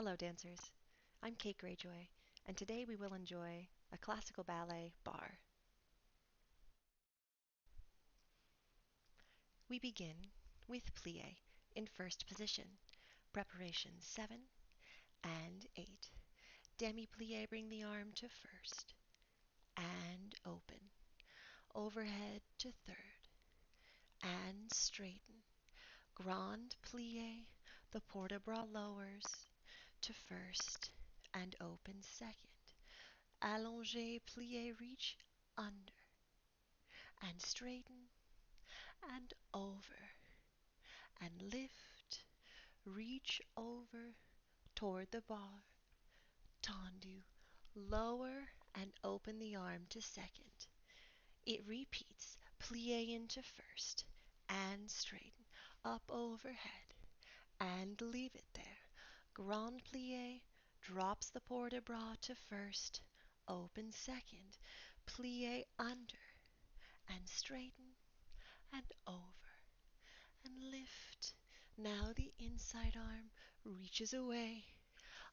Hello, dancers. I'm Cate Greyjoy, and today we will enjoy a classical ballet, Barre. We begin with plie in first position. Preparation 7 and 8. Demi-plie, bring the arm to first and open. Overhead to third and straighten. Grand plie, the port de bras lowers to first and open second. Allongé plie, reach under and straighten and over and lift, reach over toward the bar, tendu, lower and open the arm to second. It repeats, plie into first and straighten, up overhead and leave it there. Grand plie, drops the port de bras to first, open second, plie under and straighten and over and lift. Now the inside arm reaches away.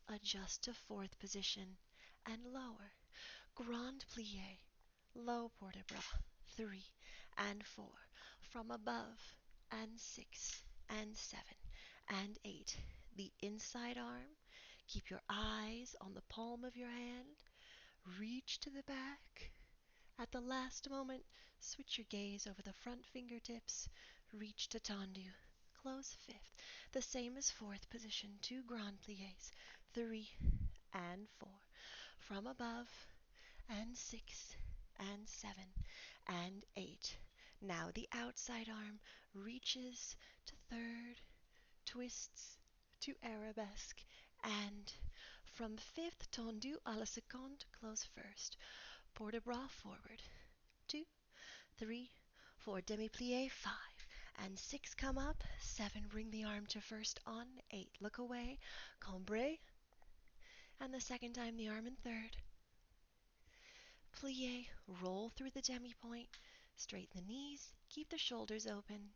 Adjust to fourth position and lower. Grand plie, low port de bras, 3 and 4. From above and 6 and 7 and 8. The inside arm, keep your eyes on the palm of your hand. Reach to the back. At the last moment, switch your gaze over the front fingertips. Reach to tendu. Close fifth. The same as fourth position. 2 grand pliés. 3 and 4. From above and 6 and 7 and 8. Now the outside arm reaches to third, twists to arabesque, and from fifth tendu à la seconde, close first. Port de bras forward. 2, 3, 4, demi-plie, 5, and 6, come up, 7, bring the arm to first on, 8, look away, cambre, and the second time the arm in third. Plie, roll through the demi-point, straighten the knees, keep the shoulders open,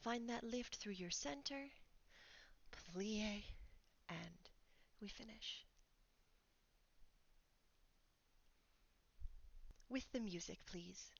find that lift through your center, plie, and we finish. With the music, please.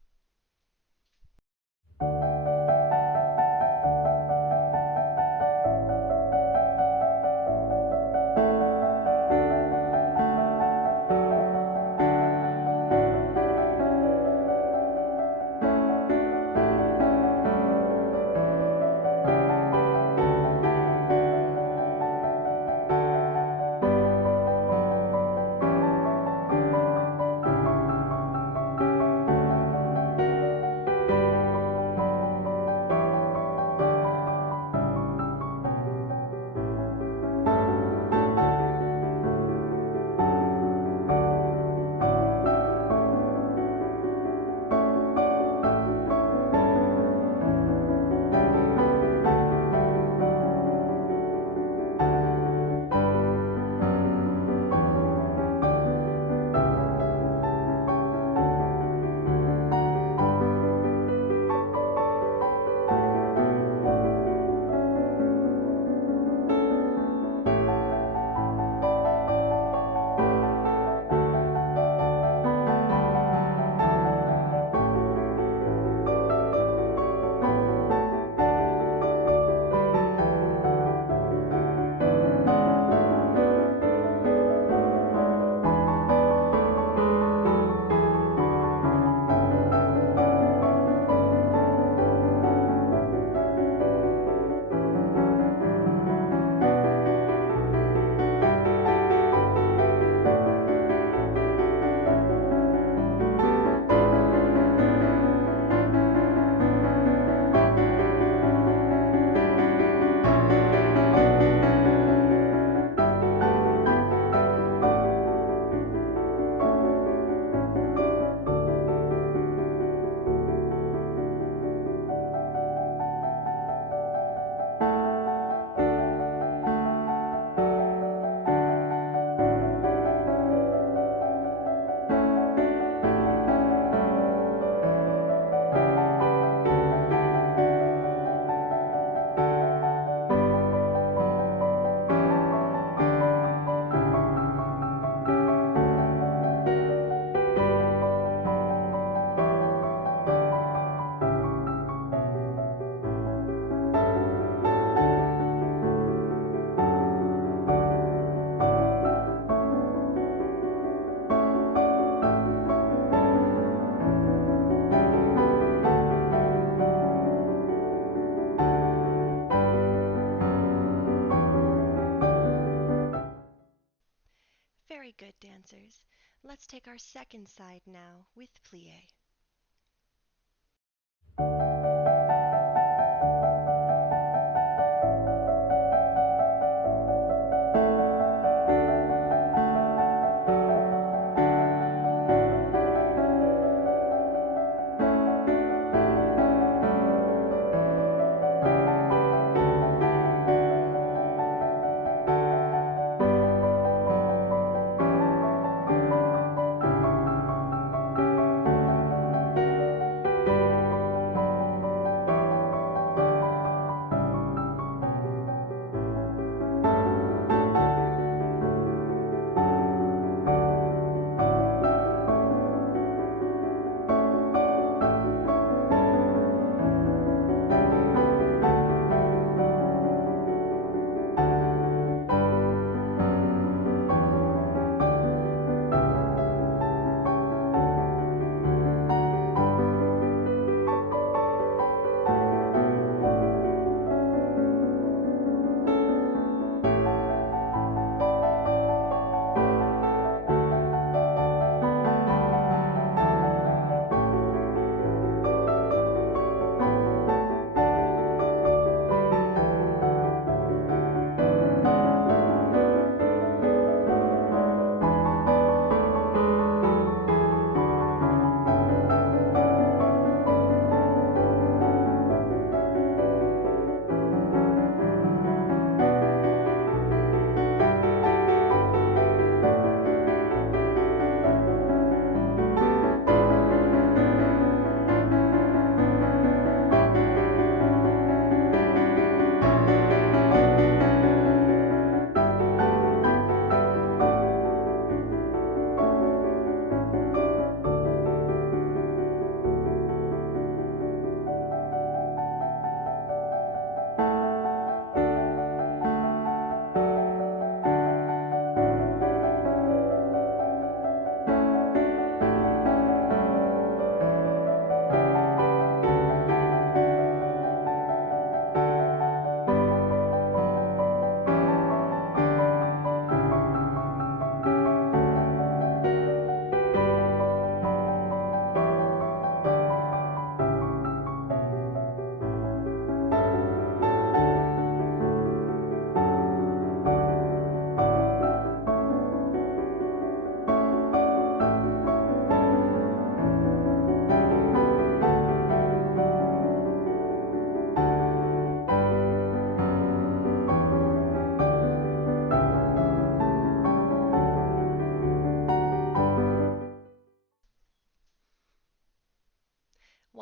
Very good, dancers. Let's take our second side now with plie.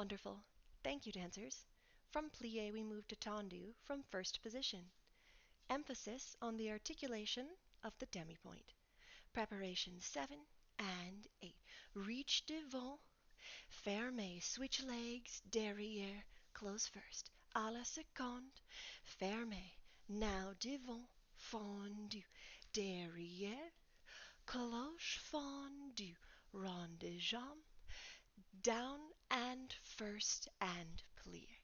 Wonderful. Thank you, dancers. From plie, we move to tendu from first position. Emphasis on the articulation of the demi-point. Preparation 7 and 8. Reach devant, ferme, switch legs, derrière, close first. À la seconde, ferme, now devant, fondu, derrière, cloche fondu, rond de jambe, down and first and plie.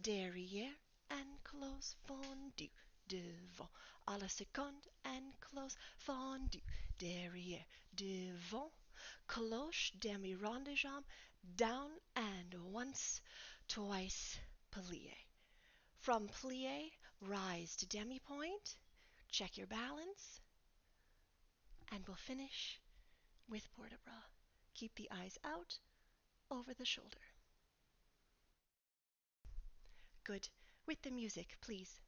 Derrière and close fondu, devant, à la seconde and close fondu, derrière, devant, cloche demi rond de jambe, down and once, twice, plie. From plie, rise to demi-point, check your balance, and we'll finish with port de bras. Keep the eyes out over the shoulder. Good. With the music, please.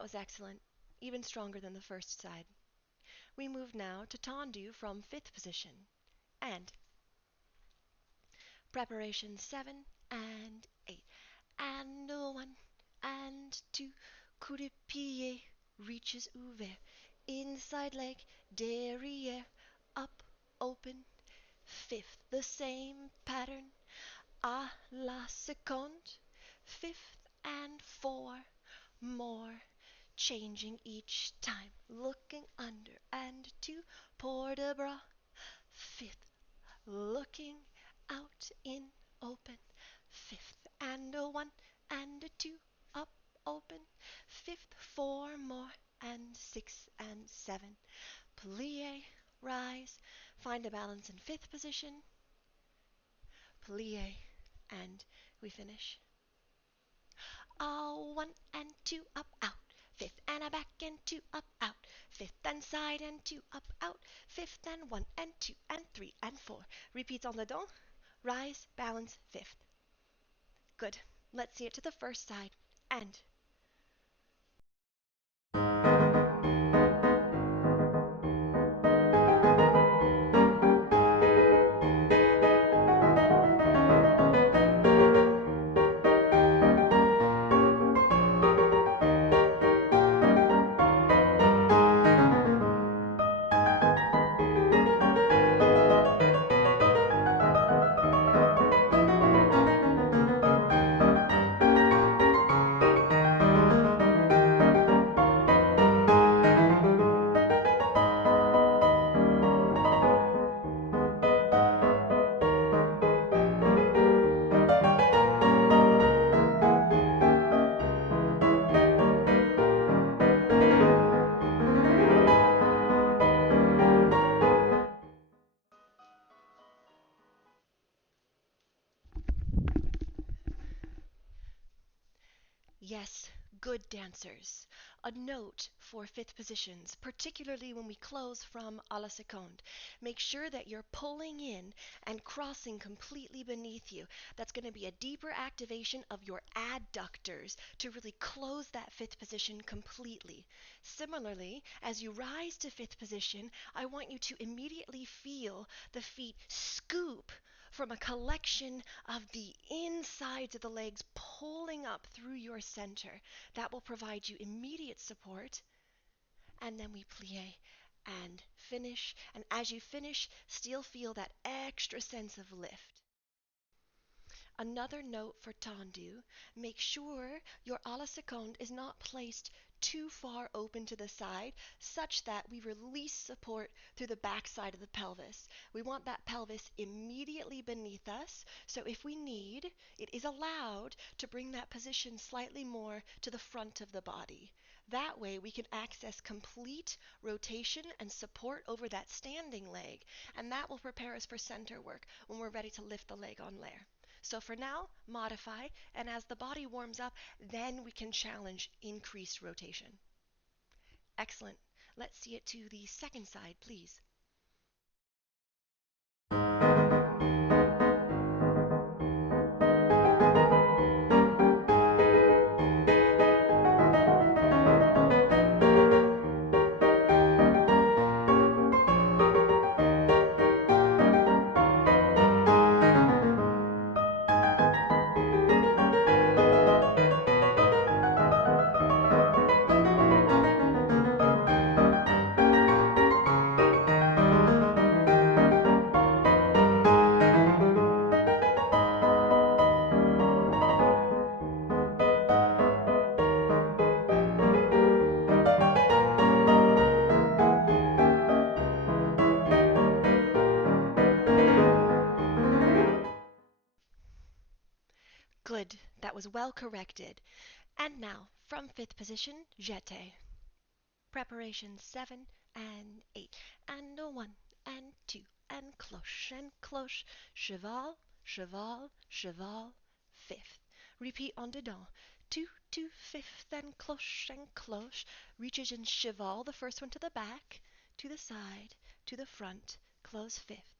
That was excellent, even stronger than the first side. We move now to tendu from fifth position. And preparation 7 and 8. And 1 and 2. Coup de pied, reaches ouvert. Inside leg, derrière, up, open. Fifth, the same pattern. À la seconde. Fifth and 4 more. Changing each time, looking under and 2. Port de bras. Fifth, looking out in open. Fifth and 1 and 2. Up, open. Fifth, 4 more and 6 and 7. Plie, rise. Find a balance in fifth position. Plie, and we finish. 1 and 2 up, out. Fifth and a back and 2 up, out. Fifth and side and 2 up, out. Fifth and 1 and 2 and 3 and 4. Repeat en dedans. Rise, balance, fifth. Good. Let's see it to the first side. And yes, good dancers. A note for fifth positions, particularly when we close from à la seconde. Make sure that you're pulling in and crossing completely beneath you. That's going to be a deeper activation of your adductors to really close that fifth position completely. Similarly, as you rise to fifth position, I want you to immediately feel the feet scoop from a collection of the insides of the legs pulling up through your center. That will provide you immediate support. And then we plie and finish. And as you finish, still feel that extra sense of lift. Another note for tendu, make sure your à la seconde is not placed too far open to the side such that we release support through the back side of the pelvis. We want that pelvis immediately beneath us, so if we need, it is allowed to bring that position slightly more to the front of the body. That way we can access complete rotation and support over that standing leg, and that will prepare us for center work when we're ready to lift the leg en l'air. So for now, modify, and as the body warms up, then we can challenge increased rotation. Excellent. Let's see it to the second side, please. Good. That was well corrected. And now, from fifth position, jeté. Preparation 7 and 8. And 1 and 2 and cloche, cheval, cheval, cheval, fifth. Repeat en dedans. 2, 2, fifth, and cloche, reaches in cheval, the first one to the back, to the side, to the front, close fifth.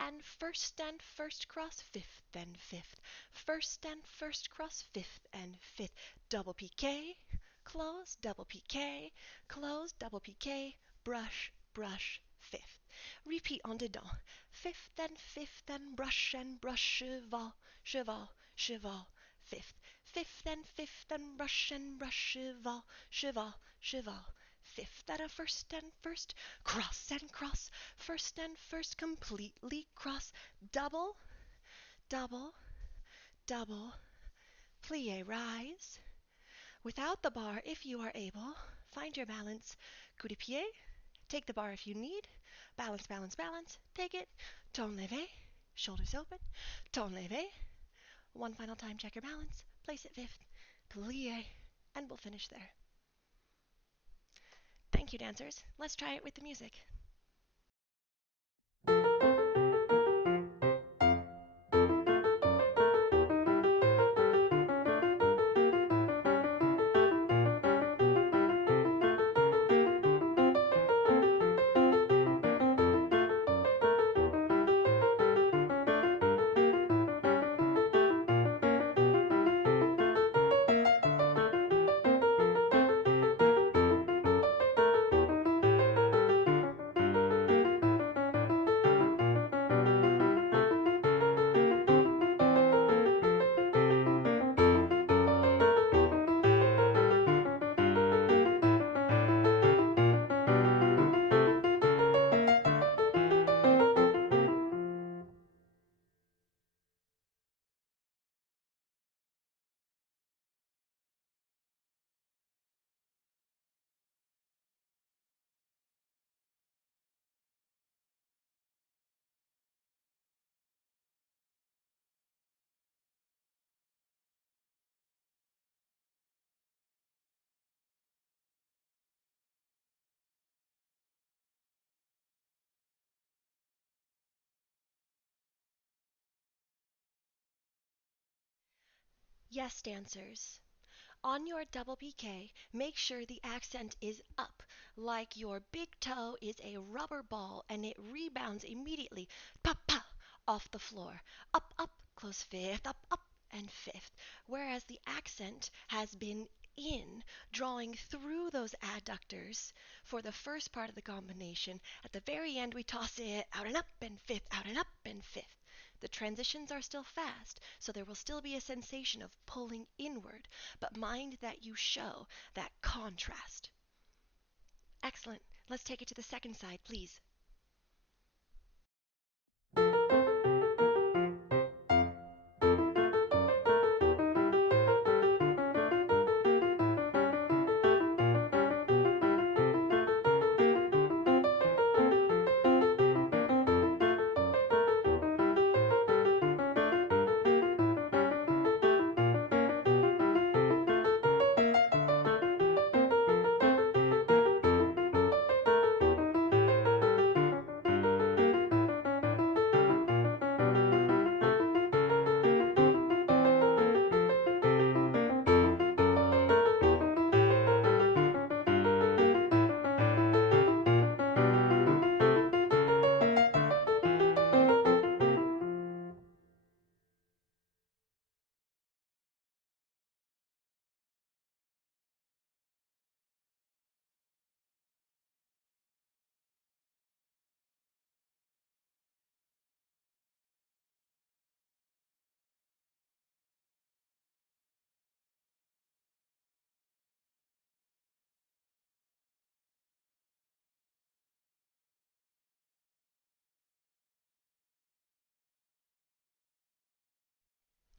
And first cross, fifth and fifth. First and first cross, fifth and fifth. Double piqué, close, double piqué, close, double piqué, brush, brush, fifth. Repeat en dedans. Fifth and brush, cheval, cheval, cheval, fifth. Fifth and brush, cheval, cheval, cheval. Fifth at a first and first, cross and cross, first and first, completely cross, double, double, double, plie, rise. Without the bar, if you are able, find your balance. Coup de pied, take the bar if you need. Balance, balance, balance, take it. Ton levé, shoulders open. Ton levé. One final time, check your balance. Place it fifth, plie, and we'll finish there. Thank you, dancers. Let's try it with the music. Yes, dancers. On your double piqué, make sure the accent is up, like your big toe is a rubber ball and it rebounds immediately, pop, pop, off the floor. Up, up, close fifth, up, and fifth. Whereas the accent has been in, drawing through those adductors for the first part of the combination. At the very end, we toss it out and up and fifth, out and up and fifth. The transitions are still fast, so there will still be a sensation of pulling inward, but mind that you show that contrast. Excellent. Let's take it to the second side, please.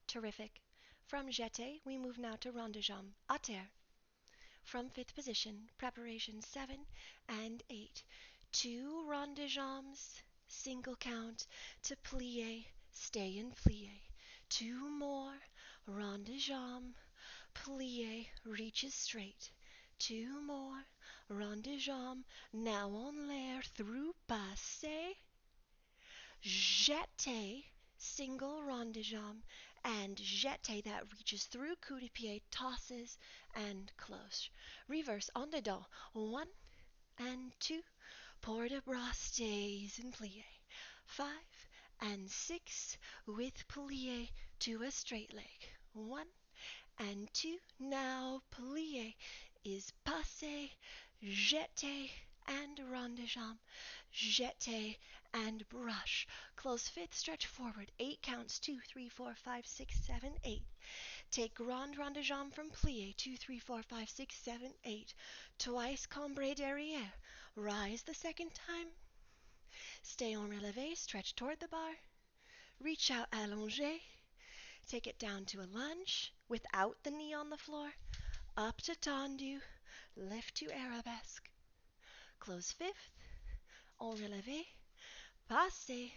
Terrific. From jeté, we move now to rond de jambe, à terre. From fifth position, preparation 7 and 8. 2 rond de jambes, single count to plie, stay in plie. 2 more, rond de jambe, plie, reaches straight. 2 more, rond de jambe, now en l'air through passe, jeté, single rond de jambe, and jeté that reaches through coup de pied, tosses, and close. Reverse en dedans, 1 and 2, port de bras stays in plie. 5 and 6 with plie to a straight leg. 1 and 2, now plie is passe, jeté, and rond de jambe. Jeté and brush. Close fifth, stretch forward. 8 counts. 2, 3, 4, 5, 6, 7, 8. Take grand rond de jambe from plie. 2, 3, 4, 5, 6, 7, 8. Twice cambre derrière. Rise the second time. Stay en relevé, stretch toward the bar. Reach out allongé. Take it down to a lunge without the knee on the floor. Up to tendu. Lift to arabesque. Close fifth. En relevé. Passe.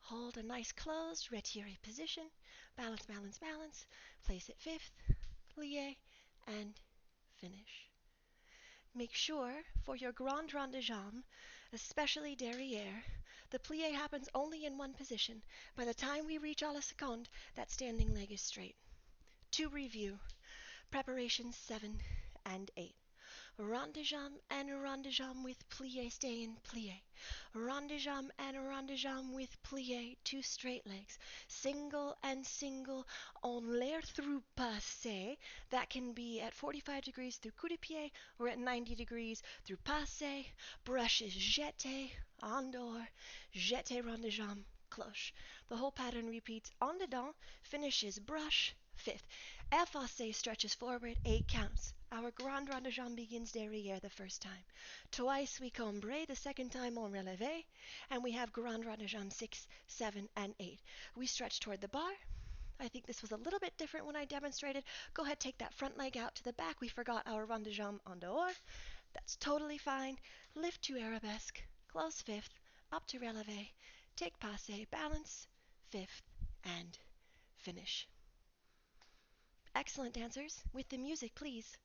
Hold a nice closed retiré position. Balance, balance, balance. Place it fifth. Plie and finish. Make sure for your grand rond de jambe, especially derrière, the plie happens only in one position. By the time we reach à la seconde, that standing leg is straight. To review, preparations 7 and 8. Rond de jambe and rond de jambe with plie, stay in plie. Rond de jambe and rond de jambe with plie, 2 straight legs. Single and single en l'air through passe. That can be at 45 degrees through coup de pied or at 90 degrees through passe. Brushes jeté, en dehors, jeté rond de jambe, cloche. The whole pattern repeats en dedans, finishes brush, fifth. Effacé stretches forward, 8 counts. Our grand rond de jambe begins derrière the first time. Twice we cambre, the second time en relevé, and we have grand rond de jambe 6, 7, and 8. We stretch toward the bar. I think this was a little bit different when I demonstrated. Go ahead, take that front leg out to the back. We forgot our rond de jambe en dehors. That's totally fine. Lift to arabesque, close fifth, up to relevé, take passe, balance, fifth, and finish. Excellent dancers. With the music, please.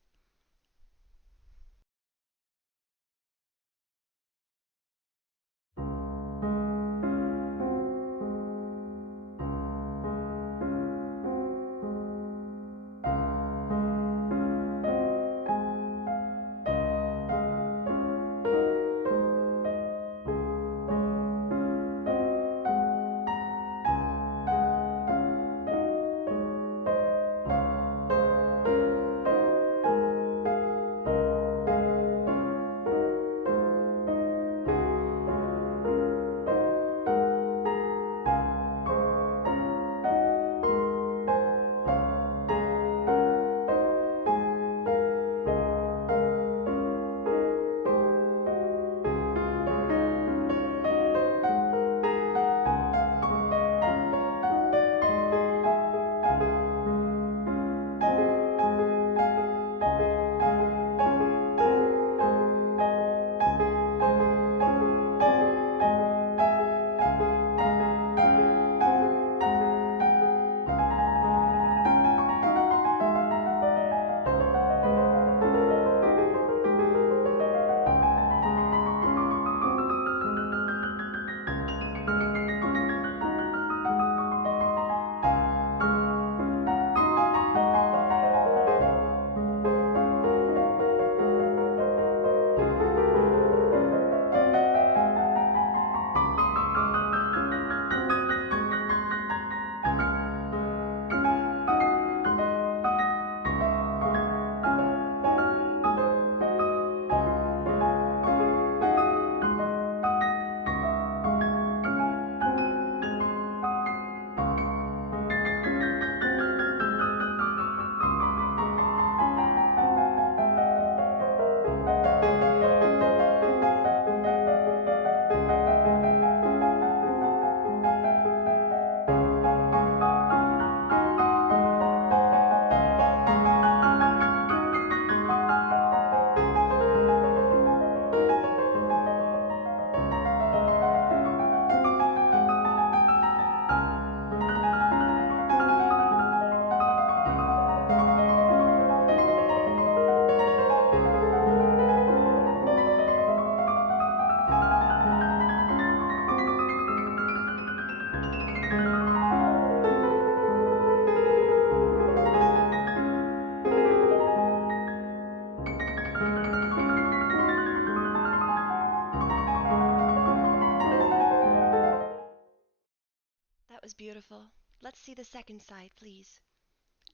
That was beautiful. Let's see the second side, please.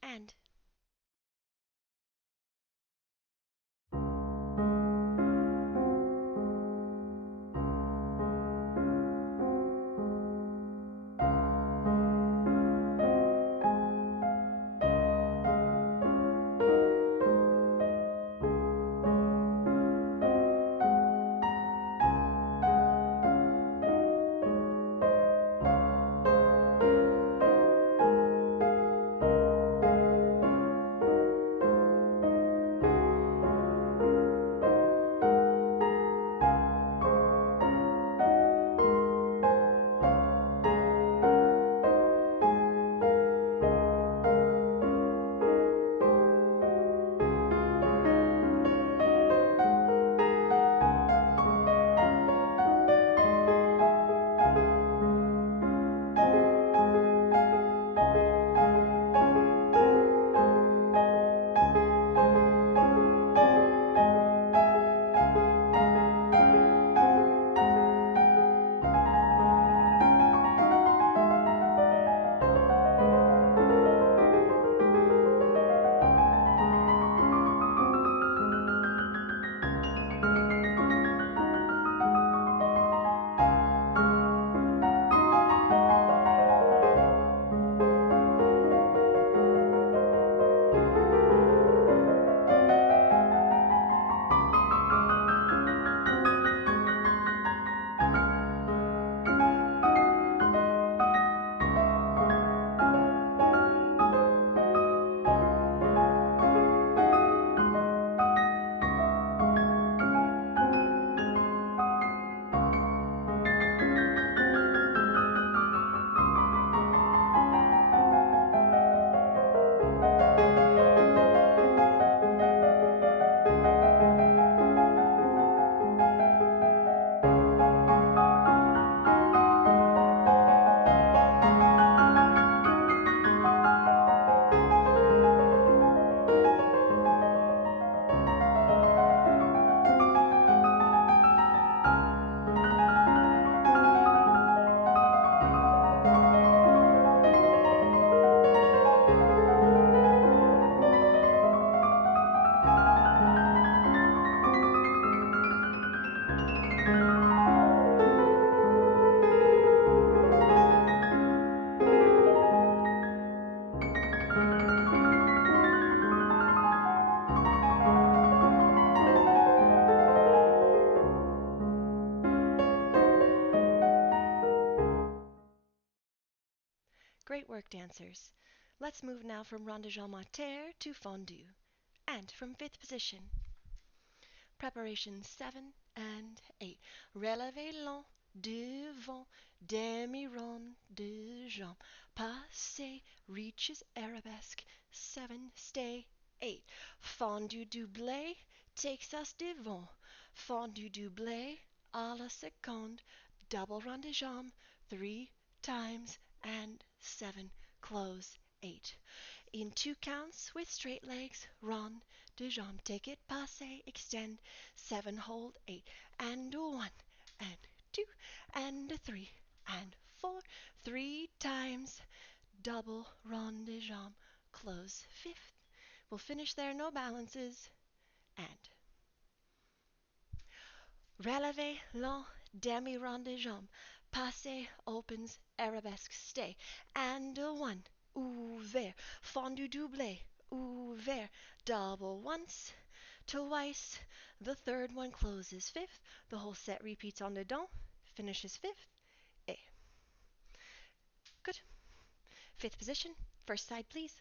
And Great work, dancers. Let's move now from rond de jambe à terre to fondue. And from fifth position. Preparation 7 and 8. Relevez long, devant, demi-rond de jambe. Passez, reaches arabesque. 7, stay, 8. Fondue doublé takes us devant. Fondue doublé à la seconde. Double rond de jambe 3 times and 7. Close, 8. In 2 counts with straight legs, rond de jambe, take it, passe, extend, 7, hold, 8, and 1, and 2, and 3, and 4, 3 times, double rond de jambe, close, 5th. We'll finish there, no balances, and releve, long, demi-rond de jambe, passe, opens, arabesque, stay, and 1, ouvert, fondu doublé, ouvert, double once, twice, the third one closes 5th, the whole set repeats en dedans, finishes 5th, et. Good. 5th position, first side please.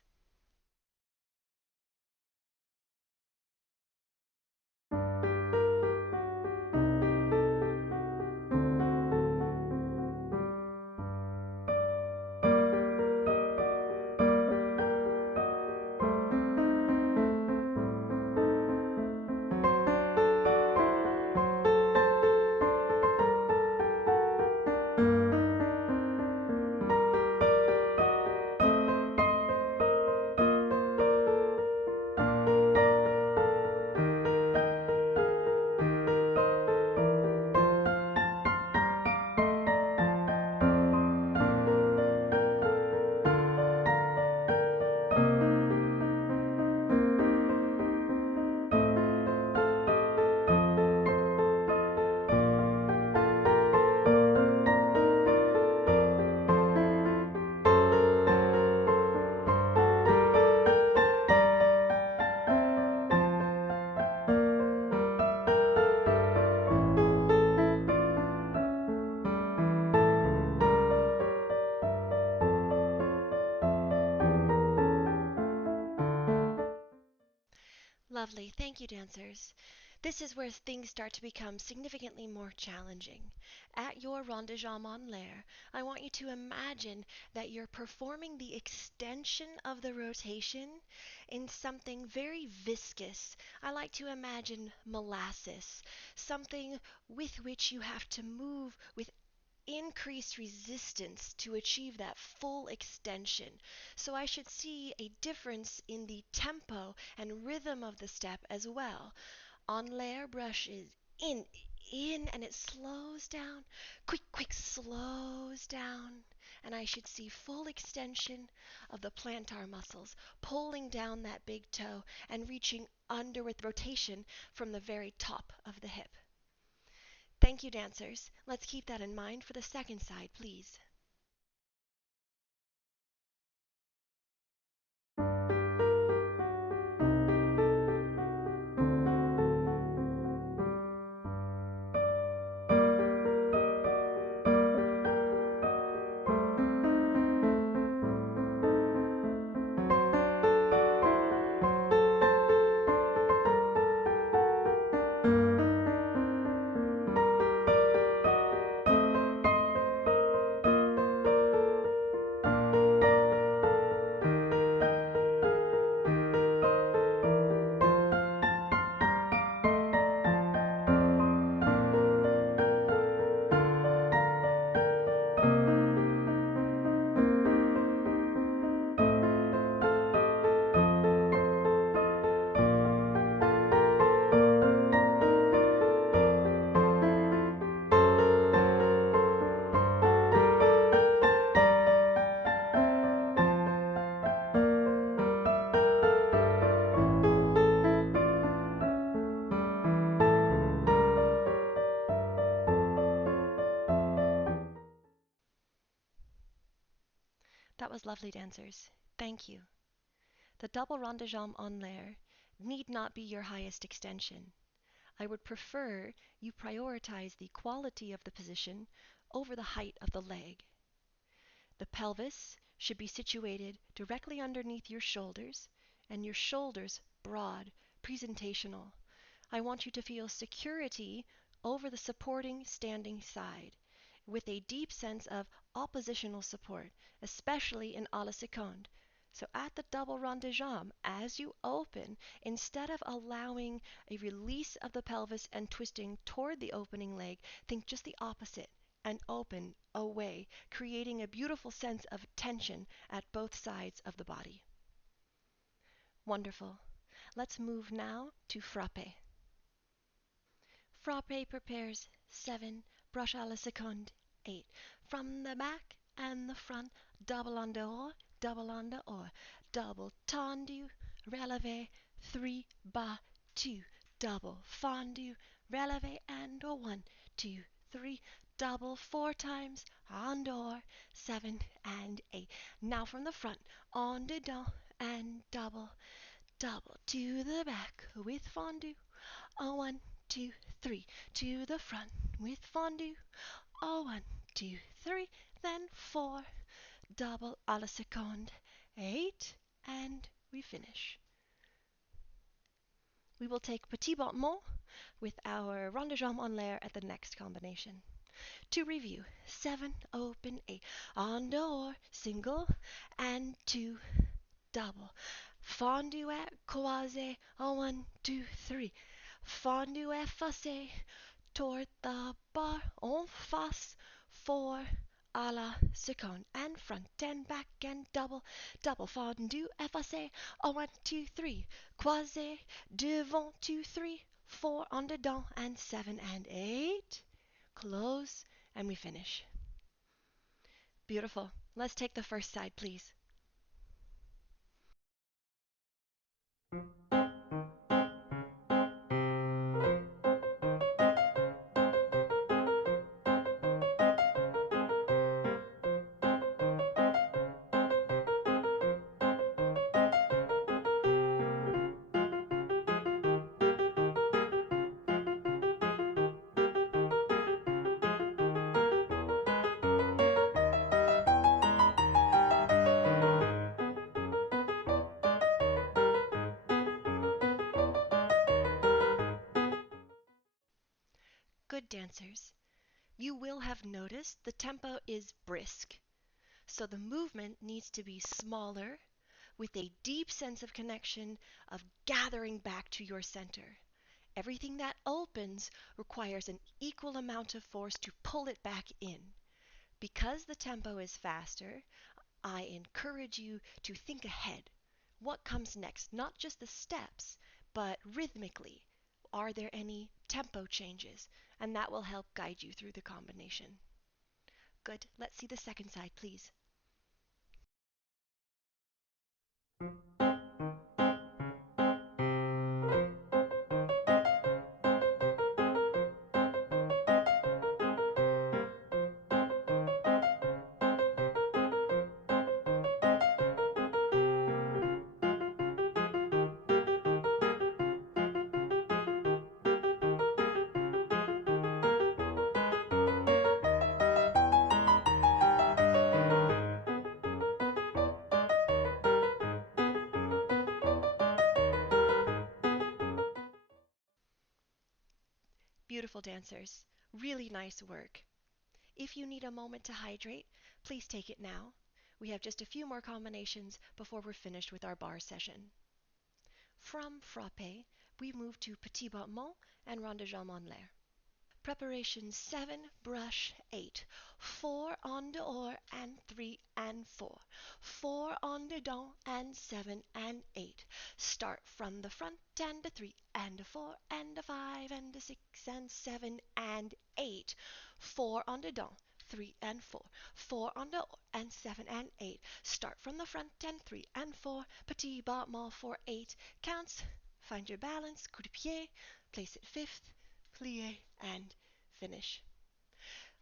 Lovely. Thank you, dancers. This is where things start to become significantly more challenging. At your rond de jambe en l'air, I want you to imagine that you're performing the extension of the rotation in something very viscous. I like to imagine molasses, something with which you have to move with increased resistance to achieve that full extension. So I should see a difference in the tempo and rhythm of the step as well. En l'air brushes in, and it slows down. Quick, quick, slows down. And I should see full extension of the plantar muscles, pulling down that big toe and reaching under with rotation from the very top of the hip. Thank you, dancers. Let's keep that in mind for the second side, please. That was lovely, dancers. Thank you. The double rond de jambe en l'air need not be your highest extension. I would prefer you prioritize the quality of the position over the height of the leg. The pelvis should be situated directly underneath your shoulders, and your shoulders broad, presentational. I want you to feel security over the supporting standing side, with a deep sense of oppositional support, especially in à la seconde. So at the double rond de jambe, as you open, instead of allowing a release of the pelvis and twisting toward the opening leg, think just the opposite and open away, creating a beautiful sense of tension at both sides of the body. Wonderful. Let's move now to frappe. Frappe prepares 7, brush à la seconde, 8. From the back and the front, double en dehors, double en dehors, double tendu, relevé, 3, bas, 2, double fendu, relevé, and 1, 2, 3, double 4 times, en dehors, 7 and 8. Now from the front, en dedans, and double, double to the back with fendu. 1, 2, 3, to the front with fondue. 1, 2, 3, then 4, double à la seconde, 8, and we finish. We will take petit battement with our rond de jambe en l'air at the next combination. To review, 7, open, 8, en dehors, single, and 2, double. Fondue at croisé, 1, 2, 3. Fondue effacé, toward the bar en face, 4 à la seconde, and front and back and double, double fondue effacé, 1, 2, 3, croisé, devant, 2, 3, 4 en dedans, and 7 and 8, close, and we finish. Beautiful. Let's take the first side, please. Good dancers. You will have noticed the tempo is brisk, so the movement needs to be smaller with a deep sense of connection, of gathering back to your center. Everything that opens requires an equal amount of force to pull it back in. Because the tempo is faster, I encourage you to think ahead. What comes next? Not just the steps, but rhythmically. Are there any tempo changes? And that will help guide you through the combination. Good. Let's see the second side, please. Beautiful dancers. Really nice work. If you need a moment to hydrate, please take it now. We have just a few more combinations before we're finished with our bar session. From frappe, we move to petit battement and rond de jambe en l'air. Preparation 7, brush 8. 4 en dehors and 3 and 4. 4 en dedans and 7 and 8. Start from the front and a 3 and a 4 and a 5 and a 6 and 7 and 8. 4 en dedans, 3 and 4. 4 en dehors and 7 and 8. Start from the front and 3 and 4. Petit battement for 8 counts. Find your balance, coup de pied, place it fifth, plie, and finish.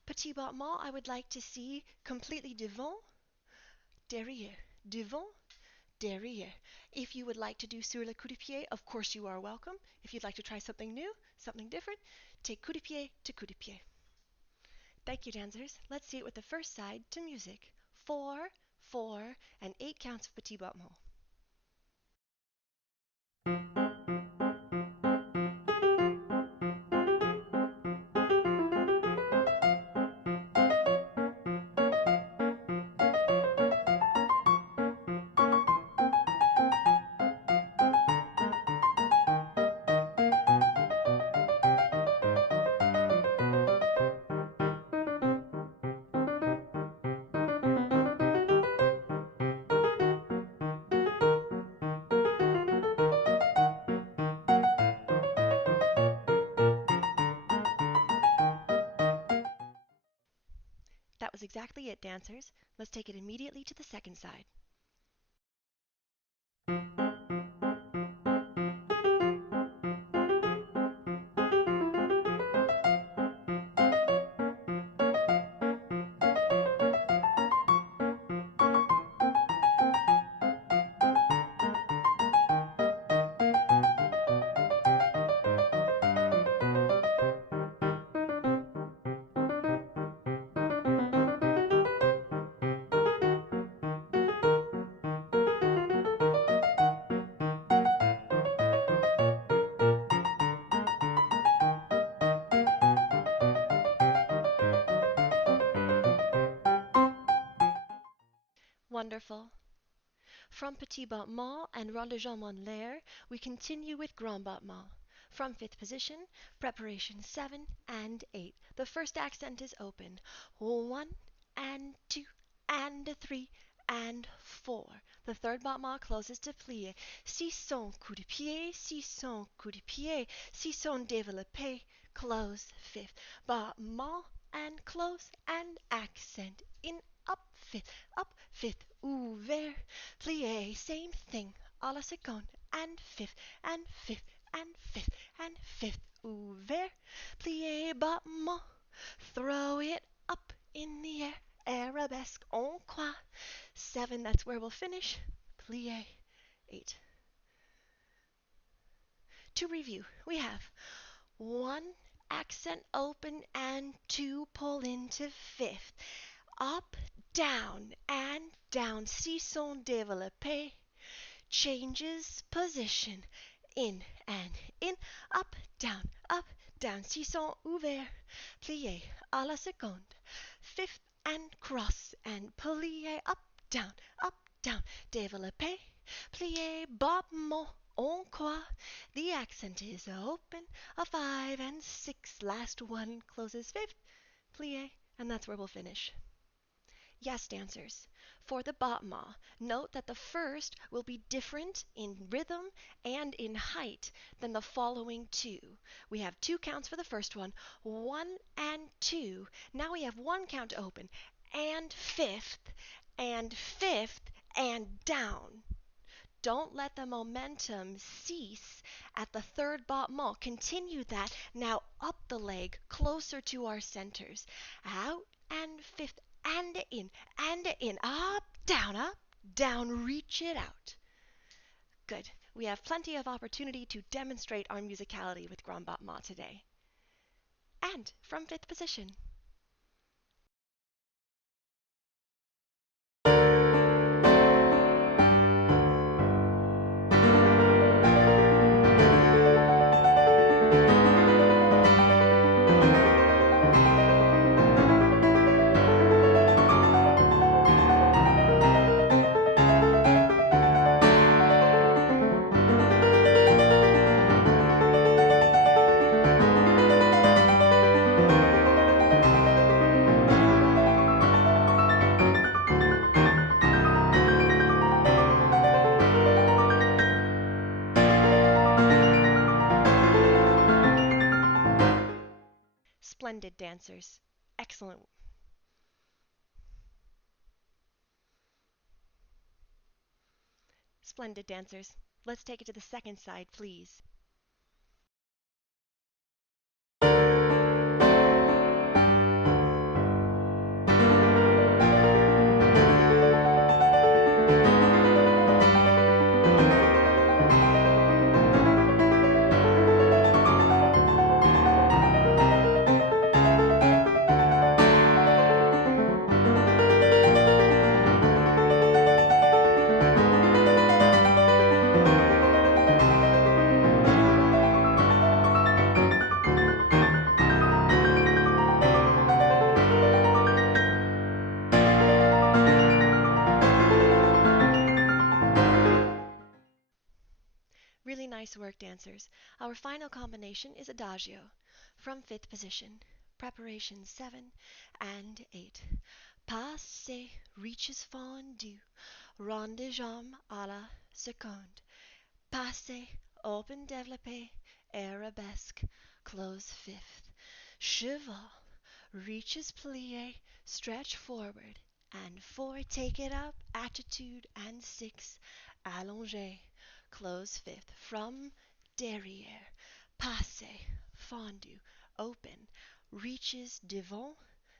Petit battement, I would like to see completely devant, derrière, devant, derrière. If you would like to do sur le coup de pied, of course you are welcome. If you'd like to try something new, something different, take coup de pied to coup de pied. Thank you, dancers. Let's see it with the first side to music. 4, 4, and 8 counts of petit battement. That was exactly it, dancers. Let's take it immediately to the second side. Wonderful. From petit battement and rond de jambe en l'air, we continue with grand battement. From fifth position, preparation 7 and 8. The first accent is open. 1 and 2 and 3 and 4. The third battement closes to plie. 6 coup de pied, 6 coup de pied, 6 développé, close fifth. Battement and close and accent in up fifth, ouvert, plié, same thing, à la seconde, and fifth, and fifth, and fifth, and fifth, ouvert, plié, battement, throw it up in the air, arabesque, en croix, 7, that's where we'll finish, plié, 8. To review, we have 1 accent open and 2 pull into fifth, up, down, and down, si son développé, changes position, in and in, up, down, si son ouvert, plié à la seconde, fifth and cross and plié, up, down, développé, plié, battement, en croix, the accent is open, a 5 and 6, last one closes fifth, plié, and that's where we'll finish. Yes, dancers. For the battement, note that the first will be different in rhythm and in height than the following 2. We have 2 counts for the first one, 1 and 2. Now we have 1 count open, and fifth, and down. Don't let the momentum cease at the third battement. Continue that. Now up the leg, closer to our centers. Out and fifth, and in, up, down, reach it out. Good. We have plenty of opportunity to demonstrate our musicality with grand battement today. And from fifth position. Splendid dancers. Excellent. Splendid dancers. Let's take it to the second side, please. Really nice work, dancers. Our final combination is Adagio from fifth position. Preparation 7 and 8. Passe, reaches fondu, rond de jambe à la seconde. Passe, open développé, arabesque, close fifth. Cheval, reaches plie, stretch forward, and 4, take it up, attitude, and 6, allongé, close fifth, from derrière, passe, fondu, open, reaches devant,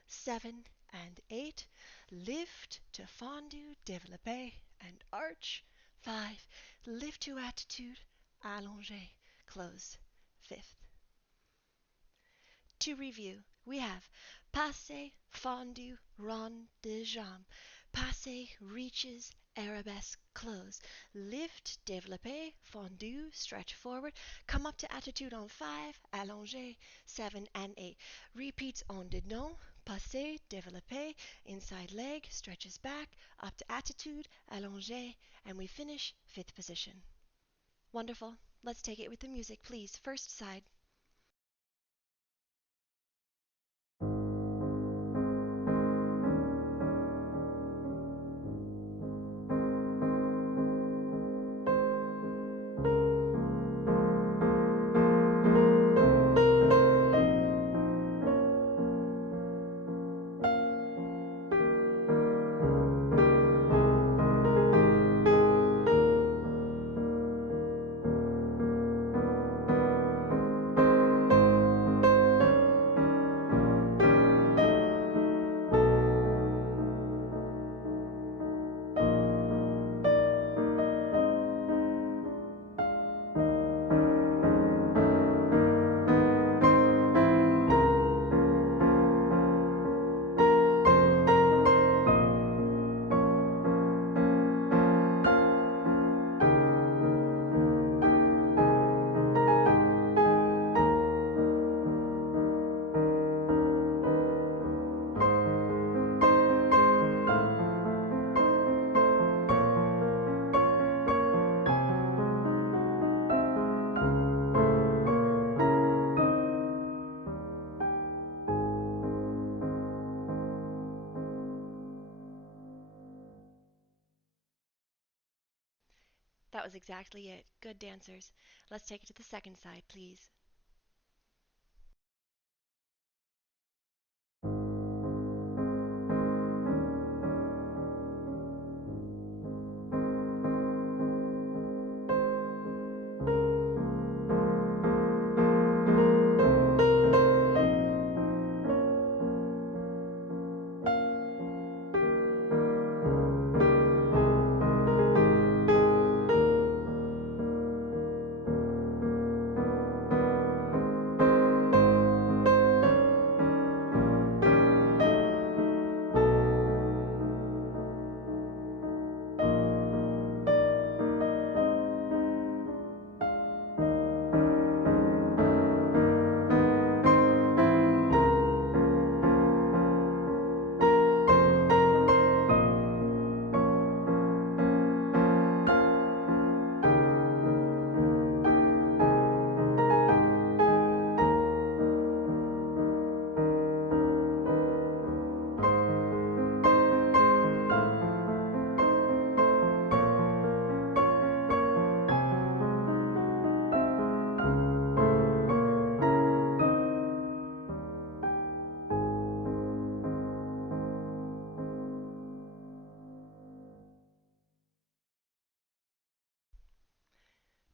7 and 8, lift to fondu, développé, and arch, 5, lift to attitude, allongé, close fifth. To review, we have passe, fondu, rond de jambe, passe, reaches, arabesque, close, lift, développé, fondu, stretch forward, come up to attitude on 5, allongé, 7 and 8. Repeats on dedans, passe, développé, inside leg, stretches back, up to attitude, allongé, and we finish fifth position. Wonderful. Let's take it with the music, please. First side. That was exactly it. Good dancers. Let's take it to the second side, please.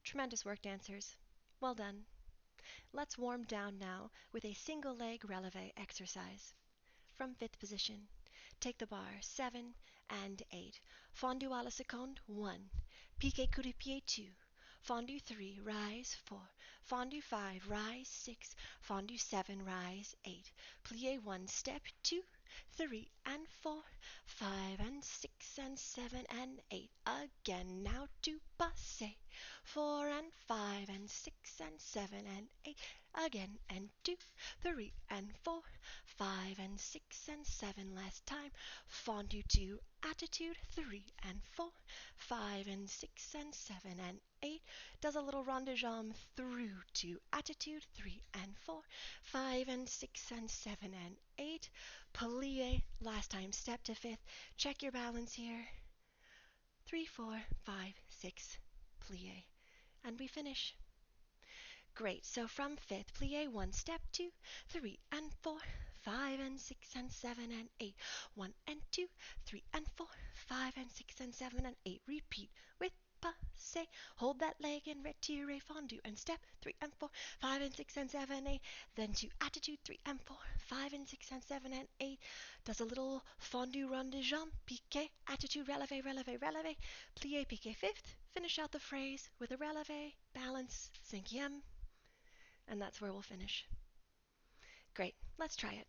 Tremendous work, dancers. Well done. Let's warm down now with a single leg releve exercise. From fifth position, take the bar 7 and 8. Fondu à la seconde 1. Piqué coup de pied 2. Fondu 3, rise 4. Fondu 5, rise 6. Fondu 7, rise 8. Plie 1, step 2, 3 and 4, 5 and 6 and 7 and 8. Again, now to passe. 4 and 5 and 6 and 7 and 8. again, and 2, 3 and 4, 5 and 6 and 7. Last time. Fondue to attitude, 3 and 4, 5 and 6 and 7 and 8. Does a little rond de jambe through to attitude, 3 and 4, 5 and 6 and 7 and 8. Plie, last time, step to 5th. Check your balance here. 3, 4, 5, 6, plie. And we finish. Great, so from 5th, plie 1, step 2, 3 and 4, 5 and 6 and 7 and 8. 1 and 2, 3 and 4, 5 and 6 and 7 and 8. Repeat with passe. Hold that leg and retire fondue and step 3 and 4, 5 and 6 and 7, 8. Then to attitude 3 and 4, 5 and 6 and 7 and 8. Does a little fondue rond de jambe, piqué, attitude, releve, releve, releve. Plie, piqué 5th. Finish out the phrase with a releve, balance, cinquième. And that's where we'll finish. Great, let's try it.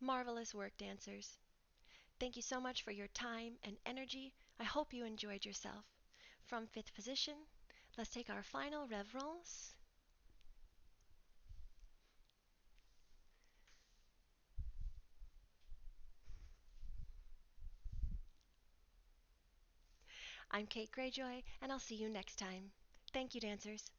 Marvelous work, dancers. Thank you so much for your time and energy. I hope you enjoyed yourself. From 5th position, let's take our final reverence. I'm Cate Greyjoy, and I'll see you next time. Thank you, dancers.